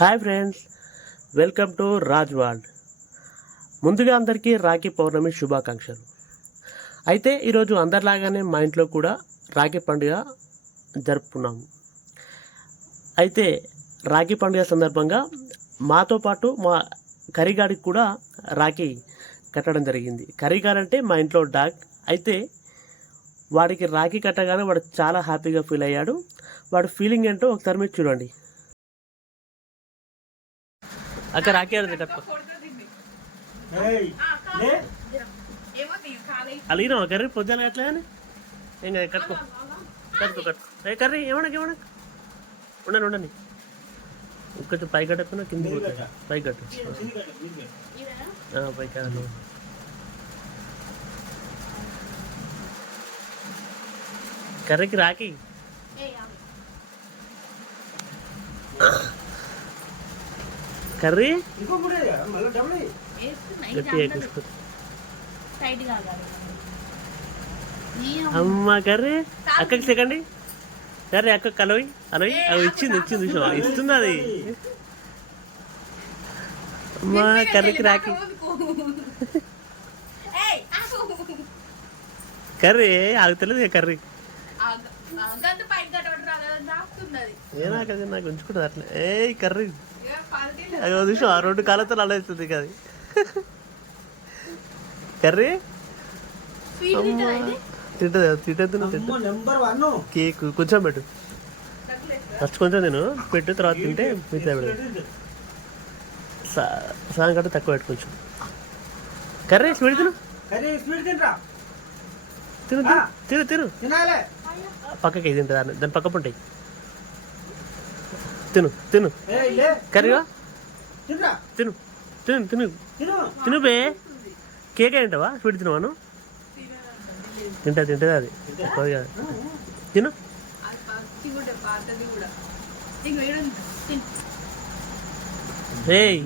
Hi friends, welcome to Raj world. ముందుగా అందరికీ రాఖీ పౌర్ణమి శుభాకాంక్షలు. అయితే ఈరోజు అందరిలాగానే మా ఇంట్లో కూడా రాఖీ పండుగ జరుపుకున్నాము. అయితే రాఖీ పండుగ సందర్భంగా మాతో పాటు మా కరిగాడికి కూడా రాఖీ కట్టడం జరిగింది. కరిగాడ్ అంటే మా ఇంట్లో డాగ్. అయితే వాడికి రాఖీ కట్టగానే వాడు చాలా హ్యాపీగా ఫీల్ అయ్యాడు. వాడి ఫీలింగ్ ఏంటో ఒకసారి మీరు చూడండి. అక్క రాఖీ ఆడదు కట్టుకో. అలిగినా కర్రీ పొద్దున ఎట్లా అని ఏం కదా కట్టుకో కట్టుకో కట్టుకో. కర్రీ ఏమనకి ఉండని కొంచెం పై కట్టకున్నా కింద పై కట్టు పై కట్టు. కర్రీకి రాఖీ కర్రీ అమ్మ కర్రీ అక్కకి సెకండ్ కర్రీ అక్క కలవి అలవి అవి ఇచ్చింది ఇస్తుంది అది. అమ్మా కర్రీకి రాఖీ కర్రీ ఆగుతలేదు కర్రీ ఏనాకది నాకు ఉంచుకుంటుంది అట్లా. ఏ కర్రీ అది చూసిన ఆ రెండు కాళ్ళతో అలవుతుంది కదా కర్రీ. కేక్ కొంచెం పెట్టు ఫస్ట్, కొంచెం నేను పెట్టు, తర్వాత తింటే మిగతా పెట్టు. సగం కంటే తక్కువ పెట్టు కొంచెం. కర్రీ స్వీట్ తిను తిను తిను తిను పక్కకి తింటుంది దాని పక్క ఉంటాయి. తిను తిను కర్రీగా తిను తిను తిను తిను బే. కేక్ ఏంటవా స్వీట్ తినవాను తింటుంది అది కాదు తిను. ఏయ్